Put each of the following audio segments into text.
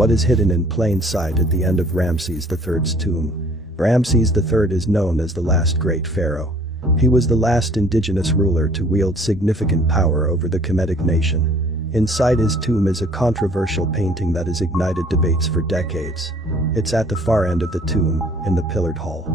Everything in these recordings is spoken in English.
What is hidden in plain sight at the end of Ramses III's tomb? Ramses III is known as the last great pharaoh. He was the last indigenous ruler to wield significant power over the Kemetic nation. Inside his tomb is a controversial painting that has ignited debates for decades. It's at the far end of the tomb, in the pillared hall.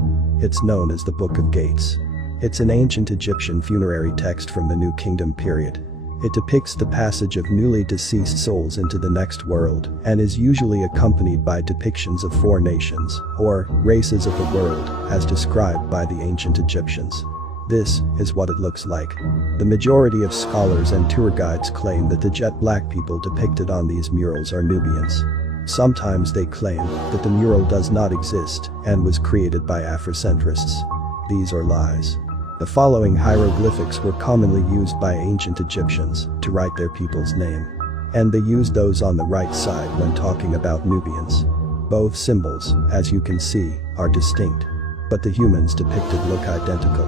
It's known as the Book of Gates. It's an ancient Egyptian funerary text from the New Kingdom period. It depicts the passage of newly deceased souls into the next world and is usually accompanied by depictions of four nations, or races of the world, as described by the ancient Egyptians. This is what it looks like. The majority of scholars and tour guides claim that the jet black people depicted on these murals are Nubians. Sometimes they claim that the mural does not exist and was created by Afrocentrists. These are lies. The following hieroglyphics were commonly used by ancient Egyptians to write their people's name. And they used those on the right side when talking about Nubians. Both symbols, as you can see, are distinct. But the humans depicted look identical.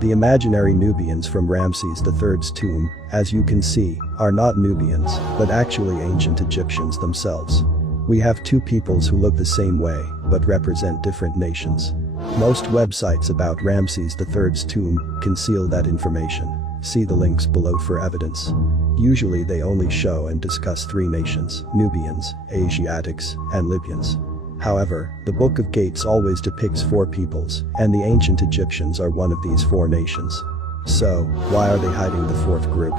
The imaginary Nubians from Ramses III's tomb, as you can see, are not Nubians, but actually ancient Egyptians themselves. We have two peoples who look the same way, but represent different nations. Most websites about Ramses III's tomb conceal that information. See the links below for evidence. Usually they only show and discuss three nations: Nubians, Asiatics, and Libyans. However, the Book of Gates always depicts four peoples, and the ancient Egyptians are one of these four nations. So, why are they hiding the fourth group?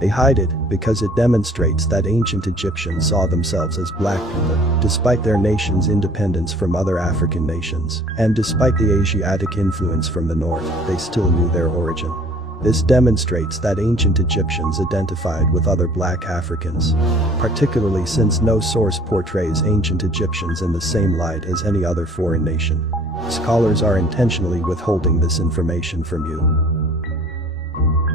They hide it because it demonstrates that ancient Egyptians saw themselves as black people, despite their nation's independence from other African nations, and despite the Asiatic influence from the north, they still knew their origin. This demonstrates that ancient Egyptians identified with other black Africans, particularly since no source portrays ancient Egyptians in the same light as any other foreign nation. Scholars are intentionally withholding this information from you.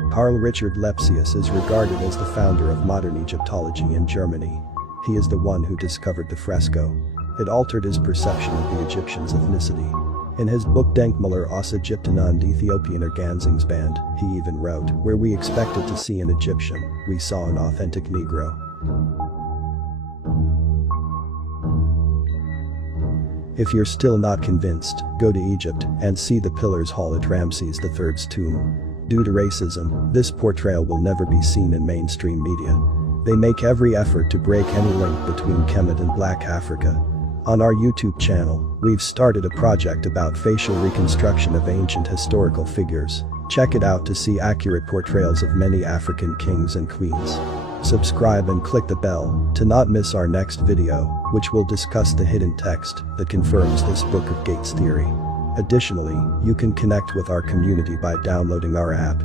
Karl Richard Lepsius is regarded as the founder of modern Egyptology in Germany. He is the one who discovered the fresco. It altered his perception of the Egyptians' ethnicity. In his book Denkmaler aus Ägypten und Ethiopian Ergänzungsband, he even wrote, "Where we expected to see an Egyptian, we saw an authentic Negro." If you're still not convinced, go to Egypt and see the Pillars Hall at Ramses III's tomb. Due to racism, this portrayal will never be seen in mainstream media. They make every effort to break any link between Kemet and Black Africa. On our YouTube channel, we've started a project about facial reconstruction of ancient historical figures. Check it out to see accurate portrayals of many African kings and queens. Subscribe and click the bell to not miss our next video, which will discuss the hidden text that confirms this Book of Gates theory. Additionally, you can connect with our community by downloading our app.